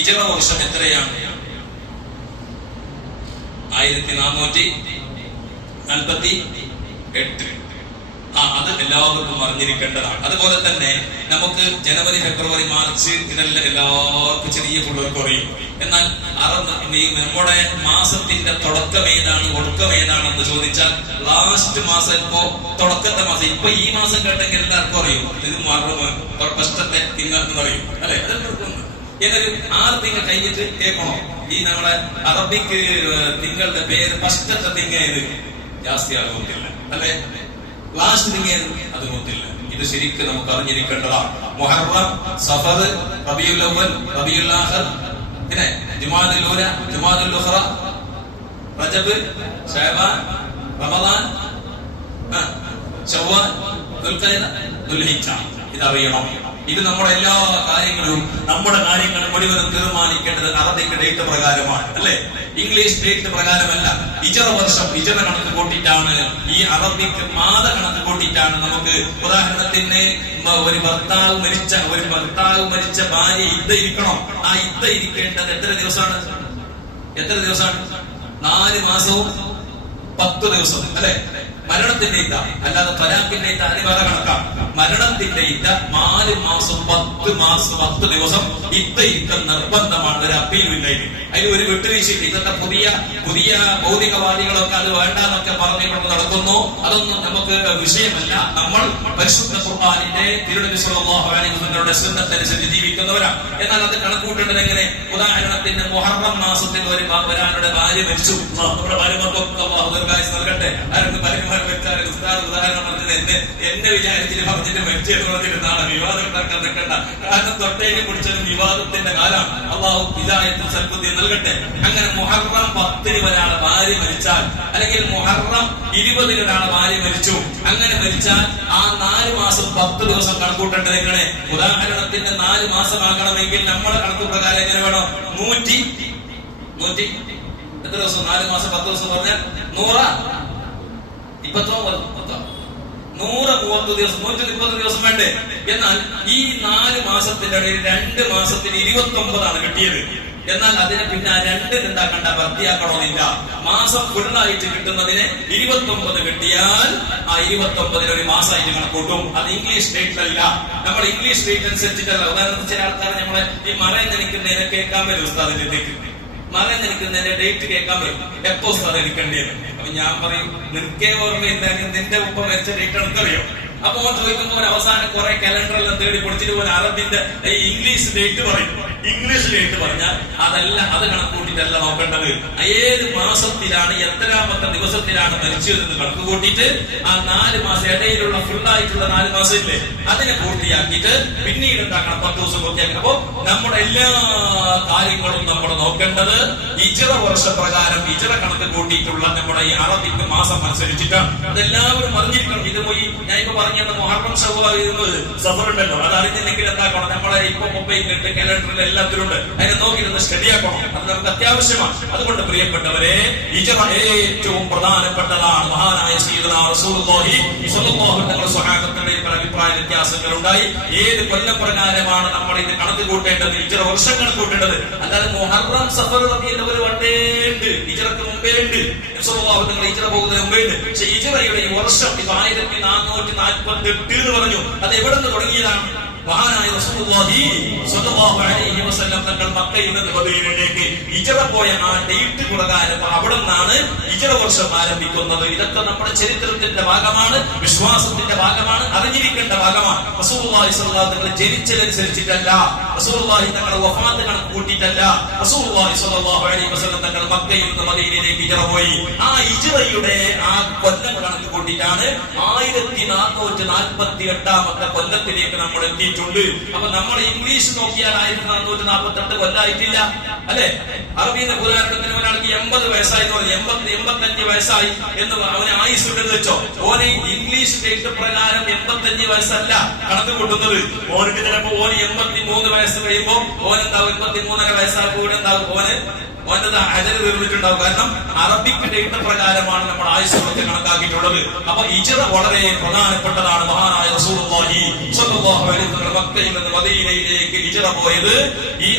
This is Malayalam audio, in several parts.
ഹിജ്റ വർഷം എത്രയാണ്? 1448. അത് എല്ലാവർക്കും അറിഞ്ഞിരിക്കേണ്ടതാണ്. അതുപോലെ തന്നെ നമുക്ക് ജനുവരി, ഫെബ്രുവരി, മാർച്ച് ഇതെല്ലാം എല്ലാവർക്കും ചെറിയ പിള്ളേർക്ക് അറിയും. എന്നാൽ നമ്മുടെ മാസത്തിന്റെ തുടക്കം ഏതാണ്, ഒടുക്കം ഏതാണെന്ന് ചോദിച്ചാൽ ലാസ്റ്റ് മാസം ഇപ്പോ തുടക്കത്തെ മാസം ഇപ്പൊ ഈ മാസം കേട്ടെങ്കിൽ എല്ലാവർക്കും അറിയും. ഇത് ഫസ്റ്റത്തെ തിങ്കൾ എന്ന് പറയും, അല്ലെ? അതെല്ലാവർക്കും എന്നൊരു 6 തിങ്കൾ കഴിഞ്ഞിട്ട് കേൾക്കണോ? ഈ നമ്മളെ അറബിക്ക് തിങ്കളുടെ പേര് ഫസ്റ്റത്തെ തിങ്ക ഇത് ജാസ്തി ആകുന്നില്ല, അല്ലെ? ലാസ്റ്റ് തിങ്ക അത് നോക്കില്ല. ഇത് ശരിക്കും നമുക്ക് അറിഞ്ഞിരിക്കേണ്ടതാണ്. മുഹറം, സഫർ, റബീഉൽ അവ്വൽ, റബീഉൽ ആഖിർ, പിന്നെ ജുമാദുൽ ഊല, ജുമാദുൽ ഉഖ്റ, റജബ്, ശഅബാൻ, റമദാൻ, ശവ്വാൽ, ദുൽഖഅദ, ദുൽഹിജ്ജ. ഇതറിയണം. ഇത് നമ്മുടെ എല്ലാ കാര്യങ്ങളും മുഴുവനും തീരുമാനിക്കേണ്ടത് അറബിക്ക് ഡേറ്റ് പ്രകാരമാണ്, അല്ലെ? ഇംഗ്ലീഷ് ഡേറ്റ് പ്രകാരമല്ല. ഹിജ്റ വർഷം ഹിജ്റ കണക്ക് കൂട്ടിയിട്ടാണ്, ഈ അറബിക്ക് മാത കണക്ക് കൂട്ടിയിട്ടാണ്. നമുക്ക് ഉദാഹരണത്തിന് ഒരു ഭർത്താവ് മരിച്ച ഭാര്യ ഇദ്ദ ഇരിക്കണം. ആ ഇദ്ദ ഇരിക്കേണ്ടത് എത്ര ദിവസമാണ്? 4 മാസവും 10 ദിവസം, അല്ലെ? മരണത്തിന്റെ ഇദ്ദ, അല്ലാതെ തലാഖിന്റെ ഇദ്ദ അതിന് വേറെ കണക്കാണ്. മരണത്തിന്റെ ഇദ്ദ 4 മാസം 10 ദിവസം ഇദ്ദ ഇരിക്കൽ നിർബന്ധമാണ്. ഒരു അപ്പീലും അതിന് ഒരു വിട്ടുവീഴ്ചയില്ല. ഇന്നത്തെ പുതിയ ഭൗതികവാദികളൊക്കെ അത് വേണ്ടെന്നൊക്കെ പറഞ്ഞുകൊണ്ട് നടക്കുന്നു. അതൊന്നും നമുക്ക് വിഷയമല്ല. നമ്മൾ പരിശുദ്ധ ഖുർആനിന്റെ തിരുനബി സ്വല്ലല്ലാഹു അലൈഹി വസല്ലമയുടെ സുന്നത്തനുസരിച്ച് ജീവിക്കുന്നവരാണ്. എന്നാൽ അത് കണക്കൂട്ടേണ്ടത് എങ്ങനെ? ഉദാഹരണത്തിന് മുഹറം മാസത്തിൽ ഒരാളുടെ ഭാര്യ മരിച്ചു. നമ്മുടെ ഭാര്യമാർക്കൊക്കെ അല്ലാഹു ദീർഘായുസ്സ് നൽകട്ടെ. ആരൊക്കെ ഭാര്യമാർ വെച്ചാൽ ഉസ്താദ് ഉദാഹരണം പറഞ്ഞത് എന്നെ വിചാരിച്ചിട്ട് പറഞ്ഞിട്ട് മരിച്ചെന്ന് പറഞ്ഞിട്ട് നാളെ വിവാദം ഉണ്ടാക്കാൻ നിൽക്കണ്ട. കാരണം തൊട്ടേക്ക് കുടിച്ചൊരു വിവാദത്തിന്റെ കാലമാണ്. അല്ലാഹു ഹിദായത്തും സൽബുദ്ധിയും നൽകട്ടെ. അങ്ങനെ മുഹറം 10 ഒരാളെ ഭാര്യ മരിച്ചാൽ, അല്ലെങ്കിൽ മുഹറം 20 ഒരാളെ ഭാര്യ മരിച്ചു, അങ്ങനെ മരിച്ചാൽ ആ 4 മാസം 10 ദിവസം കണക്കൂട്ടേണ്ടത് എങ്ങനെ? ഉദാഹരണത്തിന് 4 മാസമാകണമെങ്കിൽ നമ്മുടെ കണക്ക് പ്രകാരം എങ്ങനെ വേണം? 100 എത്ര ദിവസം? 4 മാസം 10 ദിവസം പറഞ്ഞാൽ 130 ദിവസം, 130 ദിവസം വേണ്ടേ? എന്നാൽ ഈ 4 മാസത്തിന്റെ ഇടയിൽ 2 മാസത്തിന് 29 കിട്ടിയത്. എന്നാൽ അതിനെ പിന്നെ 2 എന്താക്കണ്ട, വൃത്തിയാക്കണമെന്നില്ല. മാസം ഫുള്ളായിട്ട് കിട്ടുന്നതിന് 29 കിട്ടിയാൽ ആ 29 ഒരു മാസമായിട്ട് കണക്കൂട്ടും. അത് ഇംഗ്ലീഷ് ഡേറ്റ് അല്ല, നമ്മുടെ ഇംഗ്ലീഷ് ഡേറ്റ് അനുസരിച്ചിട്ടല്ല. ഉദാഹരണത്തിന് ചില ആൾക്കാർ നമ്മളെ ഈ മറയുന്നതിനെ കേൾക്കാൻ വരും. ഉസ്താദിന്റെ മറയുന്നതിന്റെ ഡേറ്റ് കേൾക്കാൻ വരും. എപ്പോ ഉസ്താദ് എടുക്കേണ്ടത്? അപ്പൊ ഞാൻ പറയും, നിനക്കേ ഓർമ്മയില്ലെങ്കിൽ നിന്റെ ഉപ്പ വെച്ച ഡേറ്റ് എനിക്കറിയോ? അപ്പൊ ഓൻ ചോദിക്കുമ്പോൾ അവസാനം കുറെ കലണ്ടറെല്ലാം തേടി കൊടുത്തിട്ട് പോലെ അറബിന്റെ ഇംഗ്ലീഷ് ഡേറ്റ് പറയും. ഇംഗ്ലീഷ് ഡേറ്റ് പറഞ്ഞാൽ അതല്ല, അത് കണക്കൂട്ടിട്ടല്ല നോക്കേണ്ടത്. ഏത് മാസത്തിലാണ്, എത്രാമത്തെ ദിവസത്തിലാണ് മരിച്ചതെന്ന് കണക്ക് കൂട്ടിയിട്ട് ആ 4 മാസം ഇടയിലുള്ള ഫുള്ളായിട്ടുള്ള 4 മാസം ഇല്ലേ, അതിനെ പൂർത്തിയാക്കിയിട്ട് പിന്നീട് ഉണ്ടാക്കണം 10 ദിവസം പൂർത്തിയാക്കണം. അപ്പോ നമ്മുടെ എല്ലാ കാര്യങ്ങളും നമ്മൾ നോക്കേണ്ടത് ഹിജ്റ വർഷപ്രകാരം ഹിജ്റ കണക്ക് കൂട്ടിയിട്ടുള്ള നമ്മുടെ ഈ അറബിക്ക് മാസം അനുസരിച്ചിട്ടാണ്. അതെല്ലാവരും അറിഞ്ഞിരിക്കണം. ഇത് പോയി ഞാൻ ഇപ്പൊ പറഞ്ഞ മുഹറം, ശവ്വാൽ, സഫർ ഉണ്ടല്ലോ, അത് അറിഞ്ഞില്ലെങ്കിൽ എന്താക്കണം? നമ്മളെ ഇപ്പൊ മൊബൈലിലുണ്ട്, കലണ്ടറിൽ എല്ലാത്തിലുണ്ട്. അതിനെ നോക്കിയിരുന്ന് സ്റ്റഡിയാക്കണം. അത് നമുക്ക് അത്യാവശ്യമാണ്. അതുകൊണ്ട് പ്രിയപ്പെട്ടവരെ, ഹിജ്റ ഏറ്റവും പ്രധാനപ്പെട്ടതാണ്. മഹാനായ സയ്യിദുനാ റസൂലുള്ളാഹി സ്വല്ലല്ലാഹു അലൈഹി വസല്ലം സ്വഹാബത്തിന്റെ അഭിപ്രായ വ്യത്യാസങ്ങൾ ഉണ്ടായി. ഏത് കൊല്ലപ്രകാരമാണ് നമ്മൾ ഇത് കണക്ക് കൂട്ടേണ്ടത്? ഹിജ്റ വർഷം കണക്ക് കൂട്ടേണ്ടത്. അല്ലാതെ മുഹറം, സഫർ, റബീഉൽ അവ്വൽ വണ്ടേ ഉണ്ട്, ഹിജ്റക്ക് മുമ്പേ ഉണ്ട്. റസൂലുള്ളാഹി നിങ്ങൾ ഹിജ്റ പോകുന്നതിന് മുമ്പേ ഉണ്ട്. പക്ഷെ ഹിജ്റയുടെ ഈ വർഷം 1448 എന്ന് പറഞ്ഞു. അത് എവിടെ നിന്ന് തുടങ്ങിയതാണ്? മഹാനായ റസൂലുള്ളാഹി സ്വല്ലല്ലാഹു അലൈഹി വസല്ലം തങ്ങൾ മക്കയിൽ നിന്ന് മദീനയിലേക്ക് ഹിജ്റ പോയ ആ ഡേറ്റ് പ്രകാരം അവിടെ നിന്നാണ് ഹിജ്റ വർഷം ആരംഭിക്കുന്നത്. ഇതൊക്കെ നമ്മുടെ ചരിത്രത്തിന്റെ ഭാഗമാണ്, വിശ്വാസത്തിന്റെ ഭാഗമാണ്, അറിഞ്ഞിരിക്കേണ്ട ഭാഗമാണ്. റസൂലുള്ളാഹി സ്വല്ലല്ലാഹു അലൈഹി വസല്ലം ജനിച്ചതനുസരിച്ചിട്ടല്ല, റസൂലുള്ളാഹി തങ്ങളുടെ വഫാത്ത് കണക്ക് കൂട്ടിയിട്ടല്ല. റസൂലുള്ളാഹി സ്വല്ലല്ലാഹു അലൈഹി വസല്ലം തങ്ങൾ മക്കയിൽ നിന്ന് മദീനയിലേക്ക് ഹിജ്റ പോയി. ആ ഹിജ്റയുടെ ആ കൊല്ലം കണക്ക് കൂട്ടിയിട്ടാണ് 1448 കൊല്ലത്തിലേക്ക് നമ്മൾ എത്തി. അപ്പൊ നമ്മൾ ഇംഗ്ലീഷ് നോക്കിയാൽ 1448 കൊല്ലായിട്ടില്ല, അല്ലെ? അറബിന്റെ ഉദാഹരണത്തിന് ഒരാൾക്ക് 80 വയസ്സായി, 85 വയസ്സായി എന്ന് അവന് ആയുസ് ഉണ്ടെന്ന് വെച്ചോ. ഓന് ഇംഗ്ലീഷ് ഡേറ്റ് പ്രകാരം 85 വയസ്സല്ല കണക്ക് കൂട്ടുന്നത്. ഓനക്ക് ചിലപ്പോ 83 വയസ്സ് കഴിയുമ്പോ ഓനെന്താവും 83.5 വയസ്സാകുമ്പോൾ എന്താവും? ഓൻ്റെ അജല് തീർന്നിട്ടുണ്ടാവും. കാരണം അറബിക് ഡേറ്റ് പ്രകാരമാണ് നമ്മൾ ആയുസ്സൊക്കെ കണക്കാക്കിയിട്ടുള്ളത്. അപ്പൊ ഹിജ്റ വളരെ പ്രധാനപ്പെട്ടതാണ്. മഹാനായ റസൂലുള്ളാഹി സ്വല്ലല്ലാഹു അലൈഹി വസല്ലം മക്കയിൽ നിന്ന് മദീനയിലേക്ക് ഹിജ്റ പോയത് ഈ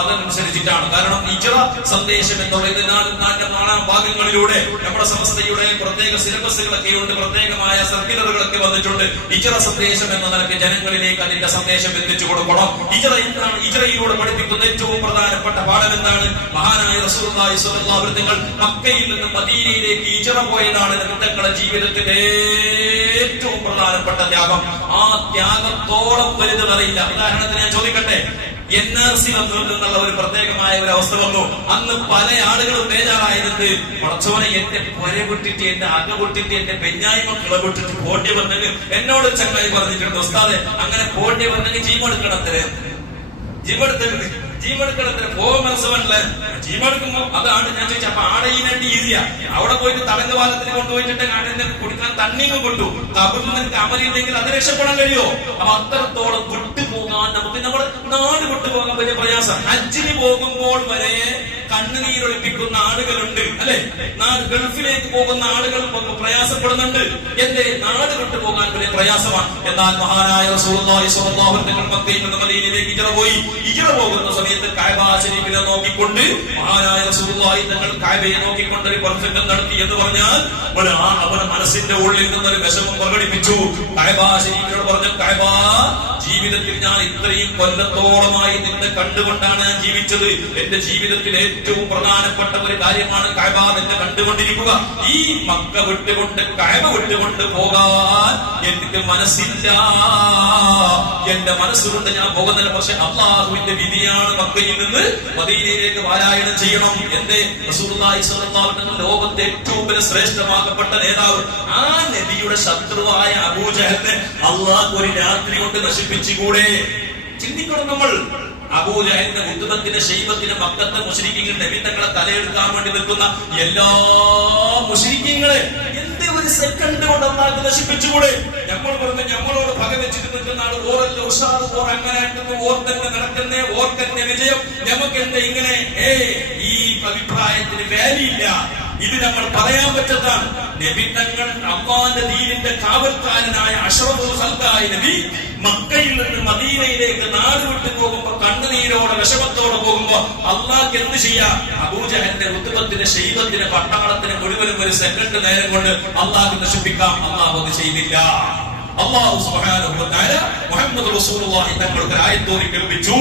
അതനുസരിച്ചിട്ടാണ്. കാരണം ഹിജ്റ സന്ദേശം എന്നുള്ളത് നാനാ ഭാഗങ്ങളിലൂടെ നമ്മുടെ സംസ്ഥയുടെ പ്രത്യേക സിലബസുകളൊക്കെ ഉണ്ട്, പ്രത്യേകമായ സർക്കുലറുകളൊക്കെ വന്നിട്ടുണ്ട്. ഹിജ്റ സന്ദേശം എന്ന നിലയ്ക്ക് ജനങ്ങളിലേക്ക് അതിന്റെ സന്ദേശം എത്തിച്ചു കൊടുക്കണം. ഹിജ്റ എന്താണ്? ഹിജ്റയിലൂടെ പഠിപ്പിക്കുന്ന ഏറ്റവും പ്രധാനപ്പെട്ട പാഠം എന്താണ്? മഹാനായ റസൂലുള്ളാഹി സ്വല്ലല്ലാഹു അലൈഹി വസല്ലം മക്കയിൽ നിന്ന് മദീനയിലേക്ക് ഹിജ്റ പോയതാണ് തങ്ങളുടെ ജീവിതത്തിന്റെ ഏറ്റവും പ്രധാനപ്പെട്ട ത്യാഗം. ആ ത്യാഗത്തോളം വലുത് അറിയില്ല. ഉദാഹരണത്തിന് ഞാൻ ചോദിക്കട്ടെ, NRC എന്നുള്ള ഒരു പ്രത്യേകമായ ഒരു അവസ്ഥ വന്നു. അന്ന് പല ആളുകളും ബേജാറായിരുന്നത്, പടച്ചോനെ എന്റെ പുര വിട്ടിട്ട്, എന്റെ അക വിട്ടിട്ട്, എന്റെ പെഞ്ഞായ്മ കിള വിട്ടിട്ട് പോണ്ടി വന്നെങ്കിൽ എന്നോട് ചങ്ങായി പറഞ്ഞിട്ടുണ്ട്, ഉസ്താദെ അങ്ങനെ പോണ്ടി വന്നെങ്കിൽ ജീവെടുക്കണത്തിന് പോകാൻ മനസ്സുമല്ല. ജീവെടുക്കുമ്പോ അതാണ് ഞാൻ ചോദിച്ചത്. അപ്പൊ ആടയിനായിട്ട് ഈസിയാ. അവിടെ പോയിട്ട് തടഞ്ഞ പാലത്തിന് കൊണ്ടുപോയിട്ട് ആടിനെ കുടിക്കാൻ തണ്ണിയും കൊണ്ടു കബറിൽ നിനക്ക് അമലില്ലെങ്കിൽ അത് രക്ഷപ്പെടാൻ കഴിയോ? അപ്പൊ അത്രത്തോളം വിട്ടുപോകാൻ നമുക്ക് നമ്മുടെ നാട് വിട്ടുപോകാൻ വലിയ പ്രയാസം. ഹജ്ജിന് പോകുമ്പോൾ വരെ കണ്ണുനീരൊളിപ്പിക്കുന്ന ആളുകളുണ്ട്, അല്ലെ? ഗൾഫിലേക്ക് പോകുന്ന ആളുകൾ പ്രയാസപ്പെടുന്നുണ്ട്. എന്റെ നാട് വിട്ടുപോകാൻ വലിയ പ്രയാസമാണ്. എന്നാൽ മഹാനായ റസൂലുള്ളാഹി സ്വല്ലല്ലാഹു അലൈഹി വസല്ലം മക്കയിൽ നിന്ന് മദീനയിലേക്ക് ഹിജ്റ പോയി. ഹിജ്റ പോകുന്ന സമയത്ത് കഅബ ശരീഫിനെ നോക്കിക്കൊണ്ട് മഹാനായ റസൂലുള്ളാഹി തങ്ങൾ കഅബയെ നോക്കിക്കൊണ്ട് ഒരു പ്രസംഗം നടത്തി എന്ന് പറഞ്ഞാൽ അവരുടെ മനസ്സിന്റെ ഉള്ളിൽ നിന്നൊരു വിഷമം പ്രകടിപ്പിച്ചു. കഅബ ശരീഫിനോട് പറഞ്ഞു, കഅബ, ജീവിതത്തിൽ ഞാൻ ഇത്രയും കൊല്ലത്തോളമായി നിന്നെ കണ്ടുകൊണ്ടാണ് ഞാൻ ജീവിച്ചത്. എന്റെ ജീവിതത്തിൽ ഏറ്റവും പ്രധാനപ്പെട്ട ഒരു കാര്യമാണ് കഅബ നിന്നെ കണ്ടുകൊണ്ടിരിക്കുക. ഈ മക്ക വിട്ടുകൊണ്ട് കഅബ വിട്ടുകൊണ്ട് പോകാൻ എനിക്ക് മനസ്സില്ല. എന്റെ മനസ്സുകൊണ്ട് ഞാൻ പോകുന്നില്ല. പക്ഷെ അല്ലാഹുവിന്റെ വിധിയാണ് മക്കയിൽ നിന്ന് മദീനയിലേക്ക് പാരായണം ചെയ്യണം. എന്റെ റസൂലുള്ളാഹി സ്വല്ലല്ലാഹു അലൈഹി വസല്ലം ലോകത്തെ ഏറ്റവും വലിയ ശ്രേഷ്ഠമാക്കപ്പെട്ട നേതാവ്, ആ നബിയുടെ ശത്രുവായ അബൂജഹലിനെ അല്ലാഹു ഒരു രാത്രി കൊണ്ട് നശിപ്പിച്ചുകൂടെ? ചിന്തിക്കണം നമ്മൾ. അബൂജഹലിന്റെ ഉദ്യമത്തിന് ശൈബത്തിന് മക്കത്തെ മുശ്രിക്കീങ്ങൾ നബി തങ്ങളെ തലയെടുക്കാൻ വേണ്ടി നിൽക്കുന്ന എല്ലാ മുശ്രിക്കീങ്ങളെ എന്ത് ഒരു സെക്കൻഡ് കൊണ്ട് അല്ലാഹു നശിപ്പിച്ചുകൂടെ? നമ്മൾ പറഞ്ഞ നമ്മളോട് പക വെച്ചിട്ട് നിൽക്കുന്ന ആൾ ഓറല്ലോ ഉഷാർ ഓർ അങ്ങനെ ഓർത്തന്നെ നടക്കുന്നേ ഓർക്കന്നെ വിജയം നമുക്കെന്താ ഇങ്ങനെ? ഈ അഭിപ്രായത്തിന് വാല്യില്ല. ഇത് നമ്മൾ പറയാൻ പറ്റത്താണ്. നബി തങ്ങൾ അല്ലാഹുവിന്റെ ദീനിന്റെ കാവൽക്കാരനായ അഷ്റഫുൽ ഖൽഖായ നബി മക്കയിൽ നിന്ന് മദീനയിലേക്ക് നാട് വിട്ടു പോകുമ്പോ കണ്ണുനീരോടെ വിഷമത്തോടെ പോകുമ്പോ അള്ളാഹ്ക്ക് എന്ത് ചെയ്യാം? അബൂജഹലിന്റെ ഉദ്യമത്തിന് ശൈബത്തിന് പട്ടാളത്തിന് മുഴുവനും ഒരു സെക്കൻഡ് നേരം കൊണ്ട് അള്ളാഹ് നശിപ്പിക്കാം. അള്ളാഹ് അത് ചെയ്തില്ല. അല്ലാഹു സുബ്ഹാനഹു വ തആല മുഹമ്മദ് റസൂലുള്ളാഹി തങ്ങൾക്ക് ആയത്ത് കേൾപ്പിച്ചു.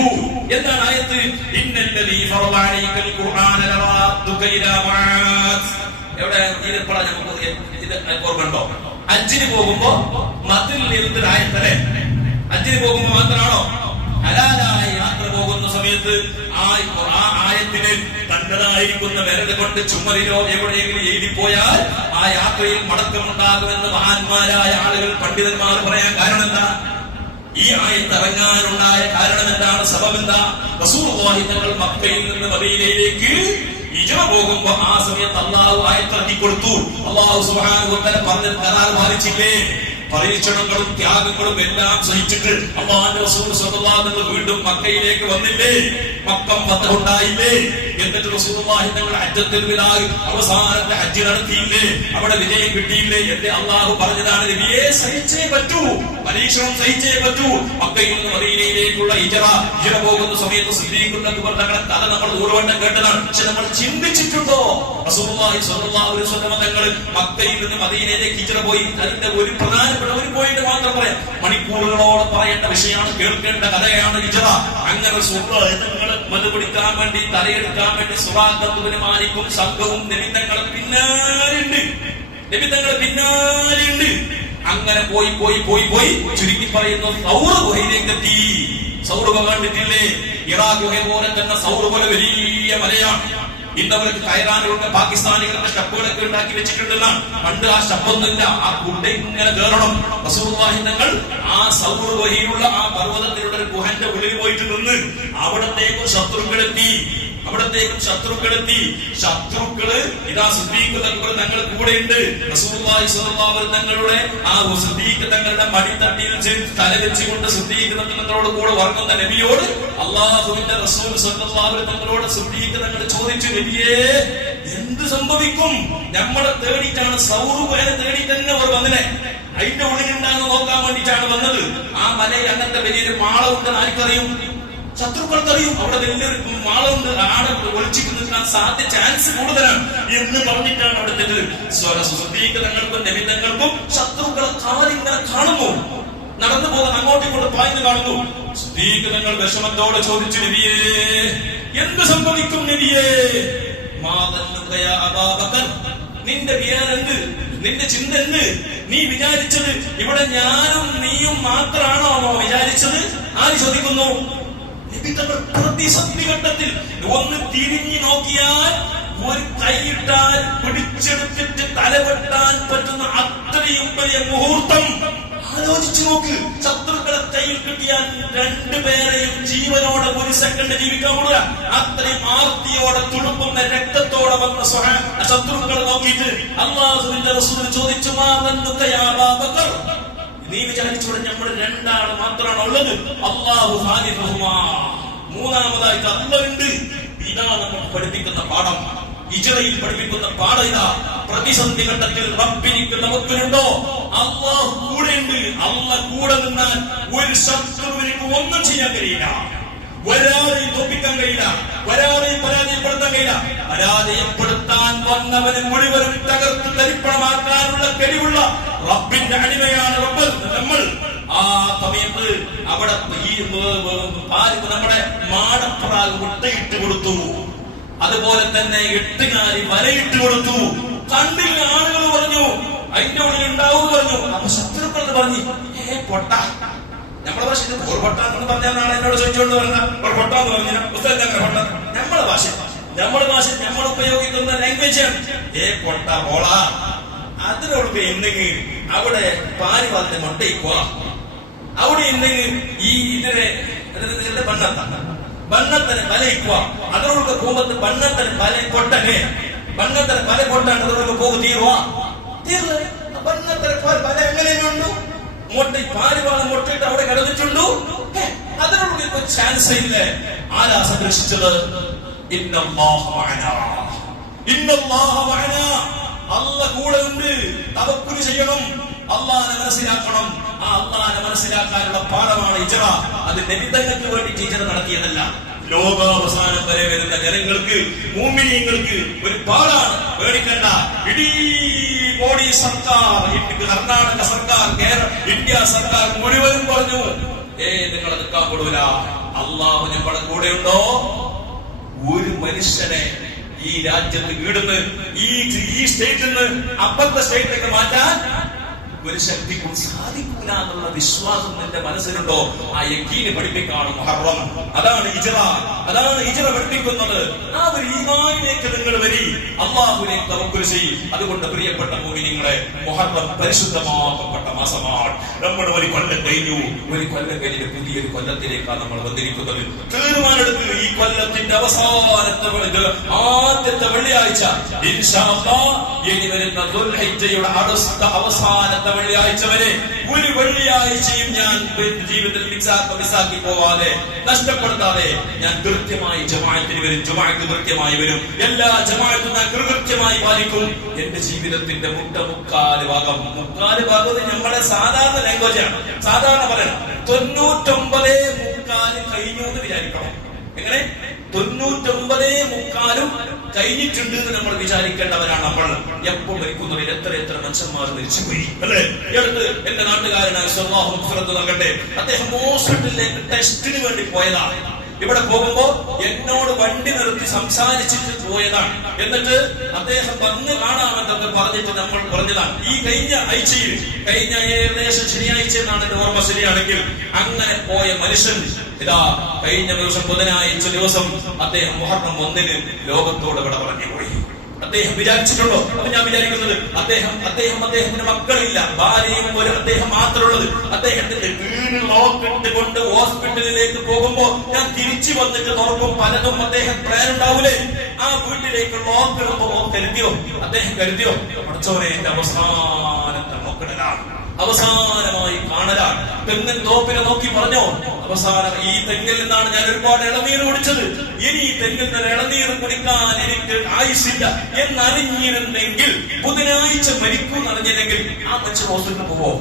എന്താണ് ആയത്ത്? ഇന്നല്ലദീ ഫറള അലൈക്കൽ ഖുർആന ലറാദ്ദുക ഇലാ മആദ്. എവിടെ ഇതിപ്പോഴാ നമുക്ക് ഇത് ഓർമ്മയുണ്ടോ? ഹജ്ജിന് പോകുമ്പോ മദീനയിൽ ഇരുന്ന ആയത്തല്ലേ? ഹജ്ജിന് പോകുമ്പോ മാത്രമാണോ? ഹലാലായ യാത്ര പോകുന്ന സമയത്ത് ആ ആയത്തിന് തന്നതായിരിക്കുന്ന വിരൽ കൊണ്ട് ചുമരിലോ എവിടെയെങ്കിലും എഴുതിപ്പോയാൽ ആ യാത്രയിൽ മടക്കമുണ്ടാകുമെന്ന് മഹാന്മാരായ ആളുകൾ പണ്ഡിതന്മാർ പറയാൻ കാരണം എന്താ? ഈ ആയത്ത് ഇറങ്ങാനുണ്ടായ കാരണം എന്താണ്? സബബെന്താ? റസൂലുള്ളാഹി തങ്ങൾ മക്കയിൽ നിന്ന് മദീനയിലേക്ക് ഹിജ്റ പോകുമ്പോ ആ സമയത്ത് അല്ലാഹു ആയത്തിറക്കി കൊടുത്തു. അല്ലാഹു സുബ്ഹാനഹു വ തആല പറഞ്ഞ കരാർ പാലിച്ചില്ലേ? പരീക്ഷണങ്ങളും ത്യാഗങ്ങളും എല്ലാം സഹിച്ചിട്ട് അല്ലാഹുവിന്റെ റസൂൽ സ്വല്ലല്ലാഹു അലൈഹി വസല്ലം വീണ്ടും മക്കയിലേക്ക് വന്നില്ലേ? മക്കം ഫതഹ് ഉണ്ടായില്ലേ? എന്നിട്ട് റസൂലുള്ളാഹി തങ്ങൾ ഹജ്ജത്തുൽ വിദാഇ അവസാനത്തെ ഹജ്ജ് നടത്തിയില്ലേ? അവിടെ വിജയം കിട്ടിയില്ലേ? എന്ന് അല്ലാഹു പറഞ്ഞതാണ്. നബിയെ സഹിച്ചേ പറ്റൂ, പരീക്ഷണം സഹിച്ചേ പറ്റൂ. മക്കയിൽ നിന്ന് മദീനയിലേക്കുള്ള ഹിജ്റ പോകുന്ന സമയത്ത് സിദ്ദീഖുൽ അക്ബർ തങ്ങളുടെ കഥ നമ്മൾ നൂറുവട്ടം കേട്ടതാണ്. പക്ഷെ നമ്മൾ ചിന്തിച്ചിട്ടുണ്ടോ? റസൂലുള്ളാഹി സ്വല്ലല്ലാഹു അലൈഹി വസല്ലം തങ്ങൾ മക്കയിൽ നിന്ന് മദീനയിലേക്ക് ഹിജ്റ പോയി. അതിന്റെ ഒരു പ്രധാനപ്പെട്ട ഒരു പോയിന്റ് മാത്രം പറയാം. മണിക്കൂറുകളോട് പറയേണ്ട വിഷയമാണ്, കേൾക്കേണ്ട കഥയാണ് ഹിജ്റ. അങ്ങനെ സുഹൃത്തുക്കളെ മതുപിടിക്കാൻ വേണ്ടി തലയെടുക്കാൻ വേണ്ടി സുറാഖത്തുബ്നു മാലിക്കും സംഘവും നബിതങ്ങളെ പിന്നാലെയുണ്ട്. അങ്ങനെ പോയി പോയി പോയി പോയി ചുരുക്കി പറയുന്നു സൗർ ഗുഹയിലേക്ക് എത്തി. സൗർ ഗുഹ കണ്ടിട്ടില്ലേ? ഇറാഖ് ഗുഹ പോലെ തന്നെ സൗർ പോലെ വലിയ മലയാണ്. ഇന്നവർക്ക് കയറാനുള്ള പാകിസ്ഥാനികളുടെ സ്റ്റെപ്പുകളൊക്കെ ഉണ്ടാക്കി വെച്ചിട്ടുണ്ടെന്നാണ്. പണ്ട് ആ സ്റ്റെപ്പൊന്നുമില്ല, ആ കുണ്ട ഇങ്ങനെ കയറണം. റസൂലുള്ളാഹി തങ്ങൾ ആ സൗർ ഗുഹയിലുള്ള ആ പർവ്വതത്തിലുള്ള ഒരു ഗുഹന്റെ ഉള്ളിൽ പോയിട്ട് നിന്ന് അവിടത്തേക്ക് ശത്രുക്കളെത്തി. അവിടത്തേക്കും ശത്രുക്കളെത്തി. ശത്രുക്കള് ഇതാ സിദ്ദീഖ് തങ്ങൾ കൂടെയുണ്ട്. റസൂലുള്ളാഹി സ്വല്ലല്ലാഹു അലൈഹി വസല്ലം തങ്ങളുടെ ആ സിദ്ദീഖ് തങ്ങളുടെ മടിത്തട്ടിൽ തല വെച്ചുകൊണ്ട് സിദ്ദീഖ് തങ്ങളോട് കൂടെ വർണ്ണുന്ന നബിയോട് അല്ലാഹുവിന്റെ റസൂൽ സ്വല്ലല്ലാഹു അലൈഹി വസല്ലം തങ്ങളോട് സിദ്ദീഖ് തങ്ങൾ ചോദിച്ചു, നബിയേ എന്ത് സംഭവിക്കും? നമ്മളെ തേടിയിട്ടാണ്, സൗറുവേനെ തേടി തന്നെ അവർ വന്നിനെ. അതിന്റെ ഉള്ളിലുണ്ടാകുന്ന നോക്കാൻ വേണ്ടിയിട്ടാണ് വന്നത്. ആ മലയിൽ അങ്ങനത്തെ വലിയൊരു മാളമുണ്ടെന്ന് ആർക്കറിയും? ശത്രുക്കൾക്കറിയും. അവിടെ വലിയൊരു മാളമുണ്ട്, ആടെ ഒളിച്ചിട്ട് നിൽക്കാൻ ചാൻസ് കൂടുതലാണ് എന്ന് പറഞ്ഞിട്ടാണ് അവിടെ സിദ്ദീഖ് തങ്ങൾക്കും നബി തങ്ങൾക്കും ശത്രുക്കളെ കാലിങ്ങനെ കാണുന്നു, നടന്നു പോകുന്ന അങ്ങോട്ടും ഇങ്ങോട്ടും പായ്ന്ന് കാണുന്നു. സിദ്ദീഖ് തങ്ങൾ വിഷമത്തോടെ ചോദിച്ചു, നബിയേ എന്ത് സംഭവിക്കും നബിയേ? നിന്റെ വിചാരെന്ത്? നിന്റെ ചിന്ത എന്ത്? നീ വിചാരിച്ചത് ഇവിടെ ഞാനും നീയും മാത്രമാണോ വിചാരിച്ചത്? ആര് ചോദിക്കുന്നു? പ്രതിസന്ധി ഘട്ടത്തിൽ ഒന്ന് തിരിഞ്ഞു നോക്കിയാൽ ഒരു കൈയിട്ടാൽ പിടിച്ചെടുത്തിട്ട് തലവെട്ടാൻ പറ്റുന്ന അത്രയും വലിയ മുഹൂർത്തം ആലോചിച്ചു നോക്ക്. ശത്രുക്കളെ കയ്യിൽ കിട്ടിയാൽ രണ്ടുപേരെയും ജീവനോടെ ഒരു സെക്കൻഡ് ജീവിക്കാൻ കൂടുക. അത്രയും ആർത്തിയോടെ തുടുമ്പുന്ന രക്തത്തോടെ വന്ന ശത്രുക്കളെ നോക്കിയിട്ട് അല്ലാഹുവിന്റെ റസൂൽ ചോദിച്ചു, നീ വിചാരിച്ചൂടെ നമ്മൾ രണ്ടാള് മാത്രമാണ് ഉള്ളത്? അല്ലാഹു ഖാലിഖുഹുമാ, മൂന്നാമതായിട്ട് അല്ലാഹുണ്ട്. ഇതാ നമുക്ക് പഠിപ്പിക്കുന്ന പാഠം, ഹിജ്റയിൽ പഠിപ്പിക്കുന്ന പാഠം ഇതാ. പ്രതിസന്ധി ഘട്ടത്തിൽ റബ്ബിനിക്ക് നമുക്കുണ്ടോ? അല്ലാഹു കൂടെയുണ്ട്. അല്ലാഹു കൂടെ നിന്നാൽ ഒരു ശത്രുവിനിക്ക് ഒന്നും ചെയ്യാൻ കഴിയില്ല, ഒരാളെയും തോൽപ്പിക്കാൻ കഴിയില്ല, ഒരാളെയും പരാജയപ്പെടുത്താൻ കഴിയില്ല. പരാജയപ്പെടുത്താൻ വന്നവന് മുഴുവനും തകർത്ത് തരിപ്പണമാക്കാനുള്ള കഴിവുള്ള റബ്ബിന്റെ അടിമയാണ് നമ്മൾ. ആ സമയത്ത് അവിടെ ഈ നമ്മുടെ മാടപ്രാഗ് മുട്ടയിട്ട് കൊടുത്തു, അതുപോലെ തന്നെ എട്ടുകാരി വലയിട്ട് കൊടുത്തു. കണ്ടിൽ ആളുകൾ പറഞ്ഞു അതിന്റെ ഉള്ളിൽ ഉണ്ടാവും പറഞ്ഞു. അപ്പൊ ശത്രുക്കൾ പറഞ്ഞു, പൊട്ട. നമ്മളെ ഭാഷ പൊട്ട എന്ന് പറഞ്ഞാൽ എന്നോട് ചോദിച്ചുകൊണ്ട് പറഞ്ഞ പൊട്ട എന്ന് പറഞ്ഞാൽ പൊട്ട. നമ്മളെ ഭാഷ നമ്മൾ ഉപയോഗിക്കുന്ന ലാംഗ്വേജ് പൊട്ട പോള. അതിനോടൊക്കെ എന്തെങ്കിൽ അവിടെ പാരിവാലിന്റെ മുട്ടയിക്കുക, അവിടെ എന്തെങ്കിലും ഈ ഇതിനെ ബണ്ണത്തിന് പലയിക്കുക, അതിനോടൊക്കെ പോകുമ്പോ ബണ്ണത്തിന് പല പൊട്ടനെ ബണ്ണത്തിന് പല പൊട്ടാണ് അതിനോടൊക്കെ പോകും. തീരുവാ തീർന്ന് ബണ്ണത്തിന് പല എങ്ങനെയുണ്ടു? മുട്ട പാരിവാളം മുട്ടയിട്ട് അവിടെ കിടന്നിട്ടുണ്ടു. അതിനോട് ഇപ്പൊ ചാൻസ് ഇല്ലേ? ആരാ സംരക്ഷിച്ചത്? അല്ലാഹു കൂടെ ഉണ്ട്. തവക്കുൽ ചെയ്യണം, അല്ലാഹനെ മനസ്സിലാക്കണം. ആ അല്ലാഹനെ മനസ്സിലാക്കാനുള്ള പാഠമാണ് ഹിജ്റ. അത് നബി തങ്ങൾക്ക് വേണ്ടി ഹിജ്റ നടത്തിയതല്ല, ലോകാവസാനം വരെ വരുന്ന ജനങ്ങൾക്ക്, മുഅ്മിനീങ്ങൾക്ക് ഒരു പാഠാണ്. പേടിക്കണ്ട. ഇടീ മോഡി സർക്കാർ, കർണാടക സർക്കാർ, ഇന്ത്യ സർക്കാർ മുഴുവനും പറഞ്ഞു, നിങ്ങളെ നിൽക്കാൻ കൊടുവില്ല. അല്ലാഹു നമ്മുടെ കൂടെയുണ്ടോ? ഒരു മനുഷ്യനെ ഈ രാജ്യത്ത് വീടുന്ന് ഈ സ്റ്റേറ്റിൽ നിന്ന് അപ്പുറത്തെ സ്റ്റേറ്റിലേക്ക് മാറ്റാൻ ഒരു ശക്തിക്കും സാധിക്കൂല എന്നുള്ള വിശ്വാസം നിന്റെ മനസ്സിലുണ്ടോ? ആ യഖീന് പഠിപ്പിക്കാണ് മുഹറം. അതാണ് ഹിജ്റ. അതാണ് ഹിജ്റ പഠിപ്പിക്കുന്നത്. ആ ഒരു ഈമാനിലേക്ക് നിങ്ങൾ വരി, അല്ലാഹുവിലേക്ക് തവക്കുൽ ചെയ്യ്. അതുകൊണ്ട് പ്രിയപ്പെട്ട മുഅ്മിനീങ്ങളെ, മുഹറം പരിശുദ്ധമാക്കപ്പെട്ട മാസമാണ്. നമ്മുടെ ഒരു കൊല്ലം കഴിഞ്ഞു. ഒരു കൊല്ലം കഴിഞ്ഞ് പുതിയൊരു കൊല്ലത്തിലേക്കാണ് നമ്മൾ വന്നിരിക്കുന്നത്. തീരുമാനമെടുത്ത് ഈ കൊല്ലത്തിന്റെ ആദ്യത്തെ വെള്ളിയാഴ്ച ഇൻഷാ അല്ലാഹ് ഇനി വരുന്ന ദുൽഹിജ്ജയുടെ അവസാനത്തെ വെള്ളിയാഴ്ച വരെ ഒരു വെള്ളിയാഴ്ചയും ഞാൻ ജീവിതത്തിൽ മിസ്സാക്കി പോവാതെ, നഷ്ടപ്പെടുത്താതെ ഞാൻ കൃത്യമായി ജമാഅത്തിന് വരും. ജമാഅത്ത് കൃത്യമായി വരും. എല്ലാ ജമാഅത്തും ഞാൻ കൃത്യമായി പാലിക്കും. എന്റെ ജീവിതത്തിന്റെ മുക്കാല് ഭാഗം നമ്മുടെ സാധാരണ ലാംഗ്വേജാണ്. സാധാരണ പറയണം 99 കഴിഞ്ഞു എന്ന് വിചാരിക്കണം. എങ്ങനെ 99 കഴിഞ്ഞിട്ടുണ്ട് എന്ന് നമ്മൾ വിചാരിക്കേണ്ടവരാണ്. നമ്മൾ എപ്പോൾ മരിക്കുന്നവർ എത്ര മനുഷ്യന്മാർ മരിച്ചുപോയി അല്ലേ? എടുത്ത് എന്റെ നാട്ടുകാരനായ നൽകട്ടെ, അദ്ദേഹം ഹോസ്പിറ്റലിലേക്ക് ടെസ്റ്റിന് വേണ്ടി പോയതാണ്. ഇവിടെ പോകുമ്പോ എന്നോട് വണ്ടി നിർത്തി സംസാരിച്ചിട്ട് പോയതാണ്. എന്നിട്ട് അദ്ദേഹം വന്ന് കാണാമെന്നൊക്കെ പറഞ്ഞിട്ട് നമ്മൾ പറഞ്ഞതാണ്. ഈ കഴിഞ്ഞ ആഴ്ചയിൽ, കഴിഞ്ഞ ഏകദേശം ശനിയാഴ്ച എന്നാണ് എന്റെ ഓർമ്മ ശരിയാണെങ്കിൽ, അങ്ങനെ പോയ മനുഷ്യൻ ഇതാ കഴിഞ്ഞ ദിവസം ബുധനാഴ്ച ദിവസം അദ്ദേഹം മുഹറം 1 ലോകത്തോട് ഇവിടെ പറഞ്ഞു പോയി. അദ്ദേഹം വിചാരിച്ചിട്ടുണ്ടോ? അപ്പൊ ഞാൻ വിചാരിക്കുന്നത് അദ്ദേഹത്തിന് മക്കളില്ല, ഭാര്യയും ഒരു അദ്ദേഹം മാത്രമുള്ളത്. അദ്ദേഹത്തിന്റെ വീട് ലോക്കിട്ട് കൊണ്ട് ഹോസ്പിറ്റലിലേക്ക് പോകുമ്പോ ഞാൻ തിരിച്ചു വന്നിട്ട് നോക്കും പലതും അദ്ദേഹം പ്ലാൻ ഉണ്ടാവൂലേ, ആ വീട്ടിലേക്ക് ലോക്കിടുമ്പോ അദ്ദേഹം കരുതിയോ പഠിച്ചവനെ എന്റെ അവസാനത്തെ നോക്കിടലാണ്, അവസാനമായി കാണലാണ്. തെങ്ങിൻ തോപ്പിനെ നോക്കി പറഞ്ഞോ, അവസാനം ഈ തെങ്ങിൽ നിന്നാണ് ഞാൻ ഒരുപാട് ഇളനീർ കുടിച്ചത്, ഇനി ഈ തെങ്ങിൽ നിന്ന് ഇളനീർ കുടിക്കാൻ എനിക്ക് ആയുസില്ല എന്നറിഞ്ഞിരുന്നെങ്കിൽ, ബുധനാഴ്ച മരിക്കും എന്നറിഞ്ഞില്ലെങ്കിൽ ആ മനുഷ്യൻ ഹോസ്പിറ്റലിൽ പോവോ?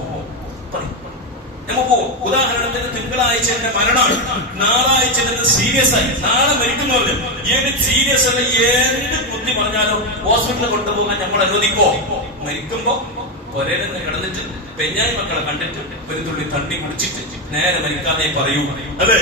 നമ്മ പോവും. ഉദാഹരണത്തിന് തിങ്കളാഴ്ച എന്റെ മരണമാണ്, ഞായറാഴ്ച സീരിയസ് ആയി, നാളെ മരിക്കുന്നവര് ഏത് സീരിയസ് അല്ല എന്ത് ബുദ്ധി പറഞ്ഞാലും ഹോസ്പിറ്റലിൽ കൊണ്ടുപോകാൻ നമ്മൾ അനുവദിക്കോ? മരിക്കുമ്പോ പൊരേലെന്ന് കിടന്നിട്ട് പെഞ്ഞായി മക്കളെ കണ്ടിട്ട് ഒരു തുള്ളി തണ്ണി കുടിച്ചിട്ട് നേരെ മരിക്കാതെ പറയൂ. അതെ,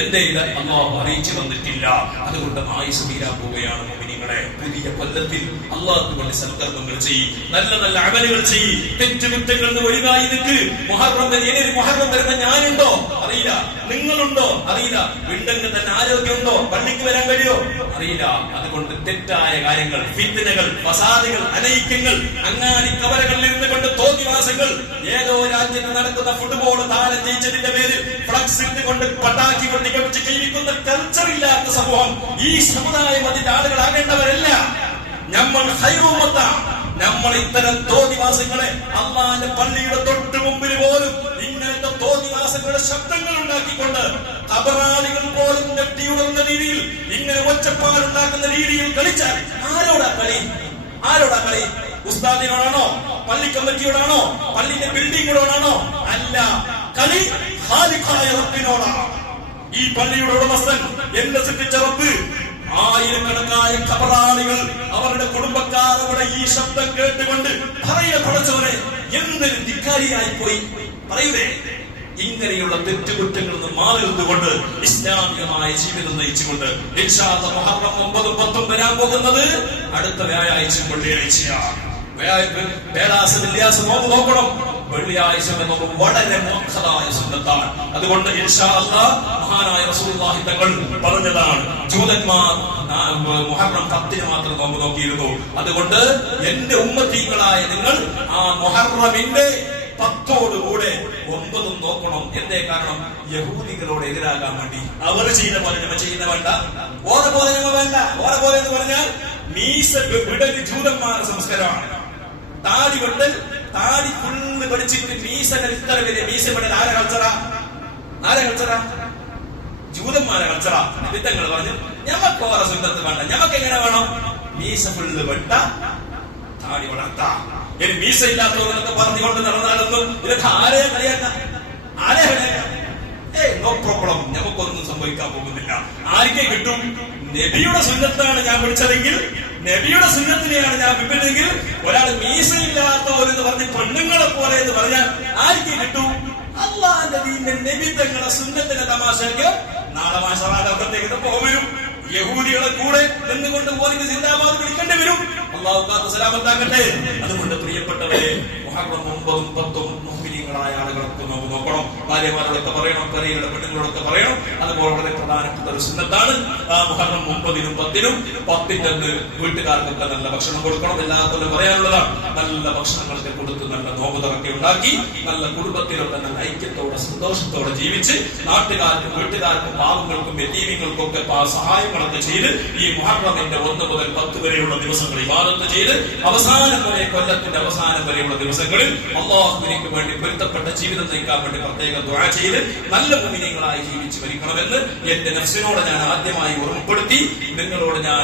എന്റെ ഇത് അള്ളാഹു അറിയിച്ചു വന്നിട്ടില്ല, അതുകൊണ്ട് ആയുസ് തീരാൻ പോവുകയാണ്. മുഅ്മിനീങ്ങളെ, പുതിയ കൊല്ലത്തിൽ അള്ളാഹുവിന് വേണ്ടി സൽക്കർമ്മങ്ങൾ ചെയ്യ്, നല്ല നല്ല അമലുകൾ ചെയ്യ്, തെറ്റുകുറ്റങ്ങളിൽ നിന്ന് ഒഴിവായി നിൽക്ക്. മുഹറം വരുന്ന ഞാനുണ്ടോ അറിയില്ല, നിങ്ങളുണ്ടോ അറിയില്ല, ഉണ്ടെങ്കിൽ തന്നെ ആരോഗ്യമുണ്ടോ, പള്ളിക്ക് വരാൻ കഴിയോ അറിയില്ല. അതുകൊണ്ട് തെറ്റായ കാര്യങ്ങൾ, ഫിത്നകൾ, ഫസാദുകൾ, അനൈക്യങ്ങൾ, അങ്ങാടി കവലകളിൽ ഇരുന്ന് കൊണ്ട് തോന്നിവാസങ്ങൾ, ഏതോ രാജ്യത്ത് നടക്കുന്ന ഫുട്ബോൾ താരം ജയിച്ചതിന്റെ പേരിൽ ഫ്ലക്സ് ഇട്ടുകൊണ്ട് പട്ടാക്കി കൊണ്ട് നികമിച്ച് ജീവിക്കുന്ന കൾച്ചർ ഇല്ലാത്ത സമൂഹം. ഈ സമുദായം അതിന്റെ ആളുകളാകേണ്ടവരല്ല. നമ്മൾ ഹൈറൂമത്താണ്. നമ്മൾ ഇത്തരം തോന്നിവാസങ്ങളെ അള്ളാന്റെ പള്ളിയുടെ തൊട്ട് മുമ്പിൽ പോലും ഇങ്ങനത്തെ തോന്നിവാസങ്ങളുടെ ശബ്ദങ്ങൾ ഉണ്ടാക്കിക്കൊണ്ട് കബറാളികൾ പോലും ഞെട്ടിയുണർന്ന രീതിയിൽ ഇങ്ങനെ ഒച്ചപ്പാടുണ്ടാക്കുന്ന രീതിയിൽ കളിച്ചാൽ ആരോടാ കളി? ആരോടാ കളി? ഉസ്താദിനോടാണോ? പള്ളി കമ്മിറ്റിയോടാണോ? പള്ളിന്റെ ബിൽഡിങ്ങിനോടാണോ? അല്ല, കളി ഖാലിഖായ റബ്ബിനോടാണ്. ഈ പള്ളിയുടെ ഉടമസ്ഥൻ, എന്നെ സൃഷ്ടിച്ച റബ്ബ്, ആയിരക്കണക്കായ ഖബറാളികൾ അവരുടെ കുടുംബക്കാർ അവിടെ ഈ ശബ്ദം കേട്ടുകൊണ്ട് പറയപ്പെടച്ചവരെ എന്തൊരു ധിക്കാരിയായി പോയി പറയൂലേ. ഇങ്ങനെയുള്ള തെറ്റുകുറ്റങ്ങളിൽ നിന്ന് മാറി നിന്നുകൊണ്ട് ഇസ്ലാമികമായ ജീവിതം നയിച്ചുകൊണ്ട് ഇൻഷാ അല്ലാഹ് മുഹറം 9 10 വരാൻ പോകുന്നത് അടുത്ത വ്യാഴാഴ്ച വെള്ളിയാഴ്ചയാണ്. നോക്കണം, വെള്ളിയാഴ്ച എന്നത് വളരെ മോക്ഷമായ സുന്നത്താണ്. അതുകൊണ്ട് ഇൻഷാ അല്ലാഹ് മഹാനായ റസൂലുള്ളാഹി തങ്ങൾ പറഞ്ഞതാണ്, ജൂതന്മാർ മുഹറം 10 മാത്രം നോമ്പ് നോക്കിയിരുന്നു. അതുകൊണ്ട് എന്റെ ഉമ്മത്തീകളായ നിങ്ങൾ ആ മുഹറമിന്റെ 10 9 നോക്കണം. എന്തേ കാരണം? യഹൂദികളോട് എതിരാകാൻ വേണ്ടി. അവർ ചെയ്ത പോലെ നമ്മൾ ചെയ്യുന്ന വേണ്ട, ഓരോ പോലെ നമ്മൾ വേണ്ട. ഓരോ പോലെ എന്ന് പറഞ്ഞാൽ മീസ വിടൽ ജൂതന്മാരുടെ സംസ്കാരമാണ്. താടി വെട്ടൽ, താടി ഫുള്ള് പഠിച്ചിട്ട് മീസകൾ ഇത്ര വലിയ മീസ വിടൽ ആരെ കൾച്ചറാ? ജൂതന്മാരെ കൾച്ചറാ. വിത്തങ്ങൾ പറഞ്ഞു ഞമ്മക്ക് ഓരോ സുന്നത്ത് വേണ്ട, ഞമ്മക്ക് എങ്ങനെ വേണം? മീസ ഫുള്ള് വെട്ട, താടി വളർത്താ. ഇനി മീസ ഇല്ലാത്തവരൊക്കെ പറഞ്ഞുകൊണ്ട് നടന്നാലൊന്നും ഇതൊക്കെ ആരെ കളിയാക്കാം? നോ പ്രോബ്ലം, നമുക്കൊന്നും സംഭവിക്കാൻ പോകുന്നില്ല. ആർക്കെ കിട്ടും? നബിയുടെ സുന്നത്താണ് ഞാൻ വിളിച്ചതെങ്കിൽ, നബിയുടെ സുന്നത്തിനെയാണ് ഞാൻ വിപ്പിച്ചതെങ്കിൽ, ഒരാൾ മീസയില്ലാത്തവരെന്ന് പറഞ്ഞ് പെണ്ണുങ്ങളെ പോലെ എന്ന് പറഞ്ഞാൽ ആർക്കെ കിട്ടും? അള്ളാന്റെ ദീനിന്റെ നബി തങ്ങളുടെ സുന്നത്തിന്റെ തമാശക്ക് നാളെ മാഷാഅല്ലാഹ് പോവരും. യഹൂദികളെ കൂടെ നിന്നുകൊണ്ട് പോലിന് സിന്ദാബാദ് വിളിക്കേണ്ടി വരും. അള്ളാഹു കാത്ത് സലാമത്താക്കട്ടെ. അതുകൊണ്ട് പ്രിയപ്പെട്ടവരെ, മുഹറം 9 10 മുഅ്മിനീങ്ങളായ ആളുകളൊക്കെ നോക്കണം. ഭാര്യമാരോടൊക്കെ പറയണം, കറിയുടെ പെണ്ണുങ്ങളോടൊക്കെ പറയണം. അതുപോലെ വളരെ പ്രധാനപ്പെട്ട ഒരു സുന്നത്താണ് മുഹറം 9 10 10 വീട്ടുകാർക്കൊക്കെ നല്ല ഭക്ഷണം കൊടുക്കണം. എല്ലാത്തോലും പറയാനുള്ളതാണ്, നല്ല ഭക്ഷണങ്ങളൊക്കെ കൊടുത്ത് നല്ല നോമ്പുതൊക്കെ ഉണ്ടാക്കി നല്ല കുടുംബത്തിലൊക്കെ നല്ല ഐക്യത്തോടെ സന്തോഷത്തോടെ ജീവിച്ച് നാട്ടുകാർക്കും വീട്ടുകാർക്കും പാവങ്ങൾക്കും യതീമീങ്ങൾക്കും ഒക്കെ സഹായങ്ങളൊക്കെ ചെയ്ത് ഈ മുഹറമിന്റെ 1 മുതൽ 10 വരെയുള്ള ദിവസങ്ങൾ ഇബാദത്ത് ചെയ്ത് അവസാനം വരെ, കൊല്ലത്തിന്റെ അവസാനം വരെയുള്ള ദിവസങ്ങളിൽ അല്ലാഹുവിലേക്ക് വേണ്ടി പൊരുത്തപ്പെട്ട ജീവിതം നയിക്കാൻ വേണ്ടി പ്രത്യേകം ദുആ ചെയ്ത് നല്ല മുഅ്മിനീങ്ങളായി ജീവിച്ച് മരിക്കണമെന്ന് എന്റെ നഫ്സിനോട് ഞാൻ ആദ്യമായി ഓർമ്മപ്പെടുത്തി. നിങ്ങളോട് ഞാൻ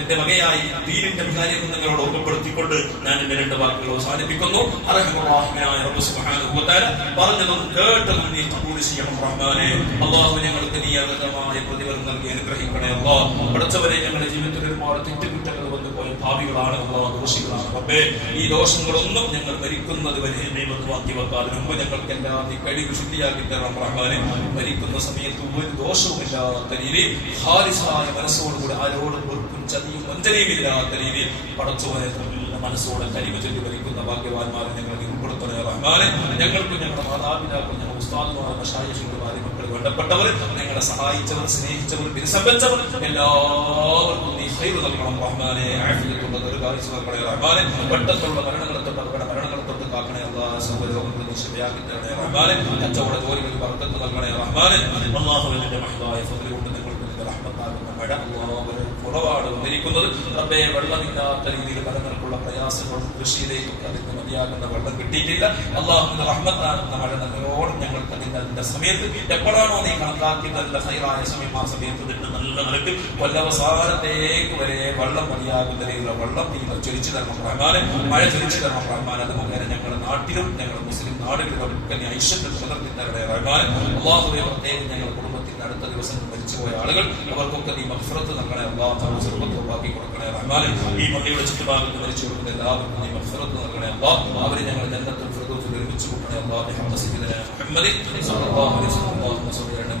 എന്റെ വകയായി ദീനിന്റെ കാര്യം നിങ്ങളോട് ഓർമ്മപ്പെടുത്തിക്കൊണ്ട് ഞാൻ എന്റെ 2 വാക്കുകൾ അവസാനിപ്പിക്കുന്നു. അർഹമുറാഹിമായ റബ്ബ് സുബ്ഹാനഹു വ തആല പറഞ്ഞതും കേട്ടതും നീ കബൂൽ ചെയ്യണം റഹ്മാനേ. അല്ലാഹു ഞങ്ങൾക്ക് നീ അർഹമായ പ്രതിഫലം നൽകി അനുഗ്രഹിക്കണേ അല്ലാഹ്. പഠിച്ചവരെ, ഞങ്ങളുടെ ജീവിതത്തിൽ ഒരുപാട് തെറ്റുകുറ്റങ്ങൾ വന്നു പോയ ഭാവികളാണ് അല്ലാഹ്, ദോഷികളാണ് റബ്ബേ. ഈ ദോഷങ്ങളൊന്നും ഞങ്ങൾ മരിക്കുന്നത് വരെ ദൈവത്വാക്കി വെക്കാതെ മുമ്പ് ഞങ്ങൾക്ക് എല്ലാം നീ കഴിവ് ശുദ്ധിയാക്കി തരണം റഹ്മാനേ. മരിക്കുന്ന സമയത്ത് ഒരു ദോഷവുമില്ലാത്ത രീതിയിൽ ഖാലിസായ മനസ്സോടുകൂടി ആരോടും വെറുപ്പും ചതിയും വഞ്ചനയും ഇല്ലാത്ത രീതിയിൽ പടച്ചവനെ മനസ്സോടെ കരിമ ചൊല്ലി ഭരിക്കുന്ന ഭാഗ്യവാന്മാരെ ഞങ്ങൾ ഉൾപ്പെടുത്തണേ റഹ്മാനെ. ഞങ്ങൾക്കും ഞങ്ങളുടെ മാതാപിതാക്കളും ഞങ്ങളുടെ ഉസ്താദുമാർ മശായിഖുകൾ ഭാര്യമക്കൾ വേണ്ടപ്പെട്ടവർ, ഞങ്ങളെ സഹായിച്ചവർ, സ്നേഹിച്ചവർ, വിരസംബന്ധവർ എല്ലാവർക്കും നീ ഖൈർ നൽകണം റഹ്മാനെ. ആഫിയത്തുള്ള ദീർഘായുസ്സ് നൽകണേ റഹ്മാനെ. പെട്ടെന്നുള്ള മരണങ്ങളെ തൊട്ട് അപകട മരണങ്ങളെ തൊട്ട് കാക്കണേ അല്ലാഹ്. സൗകര്യങ്ങൾ നീ ശരിയാക്കി തരണേ റഹ്മാനെ. കച്ചവട ജോലികളിൽ ബർക്കത്ത് നൽകണേ റഹ്മാനെ. അല്ലാഹുവിന്റെ മഹ്ദായ ഫദ്ൽ കൊണ്ട് നിങ്ങൾക്ക് റഹ്മത്താകുന്ന മഴ അല്ലാഹുവിന്റെ കുറവാണ് വന്നിരിക്കുന്നത്. റബ്ബേ, വെള്ളമില്ലാത്ത രീതിയിൽ പലതരത്തിലുള്ള പ്രയാസങ്ങളും കൃഷിയിലേക്കൊക്കെ അതിന് മതിയാകുന്ന വെള്ളം കിട്ടിയിട്ടില്ല. അല്ലാഹുവിന്റെ റഹ്മത്താകുന്ന മഴ നല്ലവരോടും ഞങ്ങൾക്ക് അതിന്റെ സമയത്ത് എപ്പോഴാണോ നീ കണക്കാക്കിയത് നല്ല ഹൈറായ സമയം ആ സമയത്ത് നിന്ന് നല്ല നിലക്ക് കൊല്ലവസാനത്തേക്ക് വരെ വെള്ളം മതിയാകുന്ന രീതിയിലുള്ള വെള്ളം നീ ചൊരിച്ചു തരണം റഹ്മാനെ. മഴ ചൊരിച്ചു തരണം റഹ്മാനെ. അത് മുഖേന ഞങ്ങളുടെ നാട്ടിലും ഞങ്ങളുടെ മുസ്ലിം നാടുകളിലും ഒക്കെ നീ ഐശ്വര്യം നിലനിർത്തി തരണേ റഹ്മാൻ. അല്ലാഹുവേ, പ്രത്യേകം ഞങ്ങളുടെ കുടുംബത്തിന്റെ അടുത്ത ദിവസങ്ങൾ മരിച്ചുപോയ ആളുകൾ അവർക്കൊക്കെ നീ മഗ്ഫിറത്ത് നൽകണേ അല്ലാഹ്. സർവ്വത്വമാക്കി കൊടുക്കണേ റഹ്മാനെ. ഈ പള്ളിയുടെ ചുറ്റുഭാഗത്ത് മരിച്ചു കൊടുക്കുന്ന എല്ലാവർക്കും നീ മഗ്ഫിറത്ത് നൽകണേ അല്ലാഹ്. അവരെ ഞങ്ങൾ ജന്നത്തുൽ ഫിർദൗസിൽ ഒരുമിച്ച് കൂട്ടണേ അല്ലാഹ്. ബിഹഖ് സയ്യിദിനാ മുഹമ്മദ് സ്വല്ലല്ലാഹു അലൈഹി വസല്ലം.